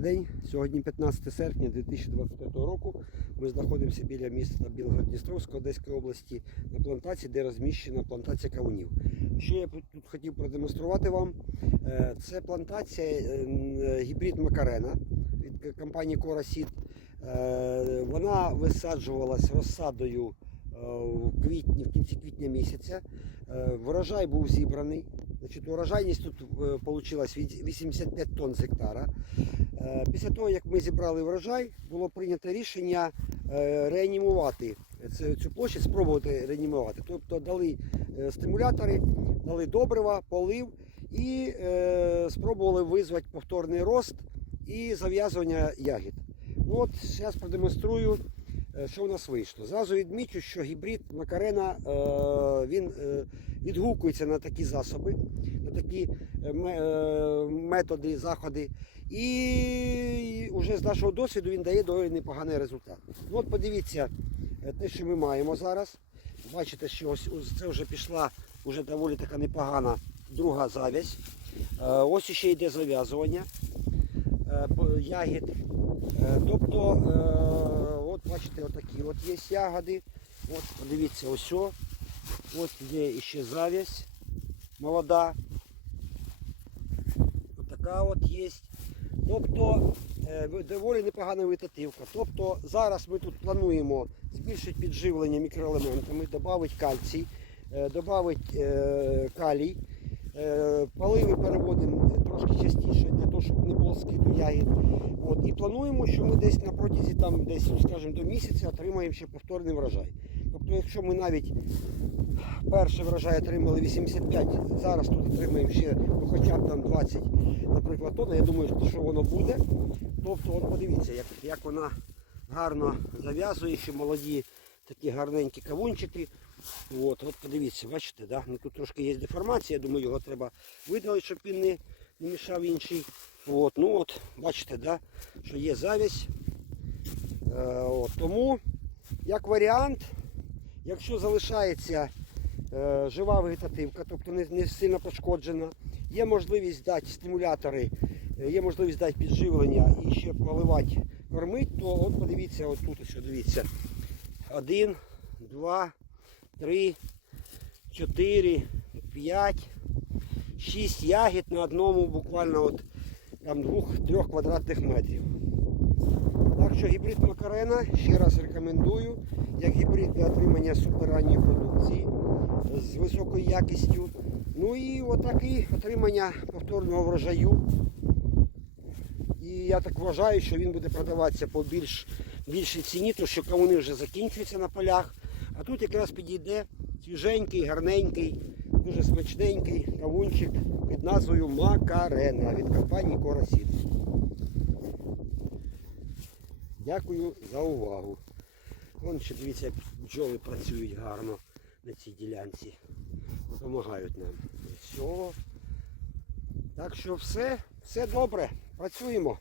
Добрий день. Сьогодні 15 серпня 2025 року. Ми знаходимося біля міста Білгород-Дністровська Одеської області на плантації, де розміщена плантація кавунів. Що я тут хотів продемонструвати вам? Е, Це плантація е, гібрид Макарена від компанії Корасід. Вона висаджувалась розсадою е, в квітні, в кінці квітня місяця. Е, Врожай був зібраний. Значить, урожайність тут вийшла 85 тонн з гектара. Е, Після того, як ми зібрали врожай, було прийнято рішення е, реанімувати цю, площадь, спробувати реанімувати. Тобто дали е, стимулятори, дали добрива, полив і е, спробували визвати повторний рост і зав'язування ягід. Ну от зараз продемонструю, е, що у нас вийшло. Зразу відмічу, що гібрид Макарена е, він е, відгукується на такі засоби, на такі е, ме- е, методи, заходи. І вже з нашого досвіду він дає доволі непоганий результат. Ну от подивіться е, те, що ми маємо зараз. Бачите, що ось це вже пішла вже доволі така непогана друга завязь. Е, Ось ще йде зав'язування е, ягід. Е, Тобто, е, бачите, отакі от є ягоди. От, подивіться, ось. о. От є ще завязь молода. Отака от є. Тобто е, доволі непогана витативка. Тобто зараз ми тут плануємо збільшити підживлення мікроелементами, додати кальцій, додати калій. Е, Поливи переводимо трошки частіше для того, щоб не було скиду ягід. От, і плануємо, що ми десь на протязі там, десь, скажімо, до місяця отримаємо ще повторний врожай. Тобто, якщо ми навіть перший врожай отримали 85, зараз тут отримаємо ще ну, хоча б там 20, наприклад, тонн, я думаю, що воно буде. Тобто, от подивіться, як, як вона гарно зав'язує, ще молоді такі гарненькі кавунчики. От, от подивіться, бачите, да? ну, тут трошки є деформація, я думаю, його треба видалити, щоб він не, не мішав інший. От, ну от, бачите, да? що є завість. Е, тому, як варіант, якщо залишається е, жива вегетативка, тобто не, не сильно пошкоджена, є можливість дати стимулятори, е, є можливість дати підживлення і ще поливати, кормити, то от подивіться, от тут ось, дивіться. Один, два, три, чотири, п'ять, шість ягід на одному буквально от там двох-трьох квадратних метрів. Так що гібрид Макарена ще раз рекомендую, як гібрид для отримання суперранньої продукції з високою якістю. Ну і отакий отримання повторного врожаю. І я так вважаю, що він буде продаватися по більш, більшій ціні, тому що кавуни вже закінчуються на полях. А тут якраз підійде свіженький, гарненький, дуже смачненький кавунчик під назвою Макарена від компанії Коросід. Дякую за увагу. Вон ще дивіться, як бджоли працюють гарно на цій ділянці. Допомагають нам. Все. Так що все, все добре. Працюємо.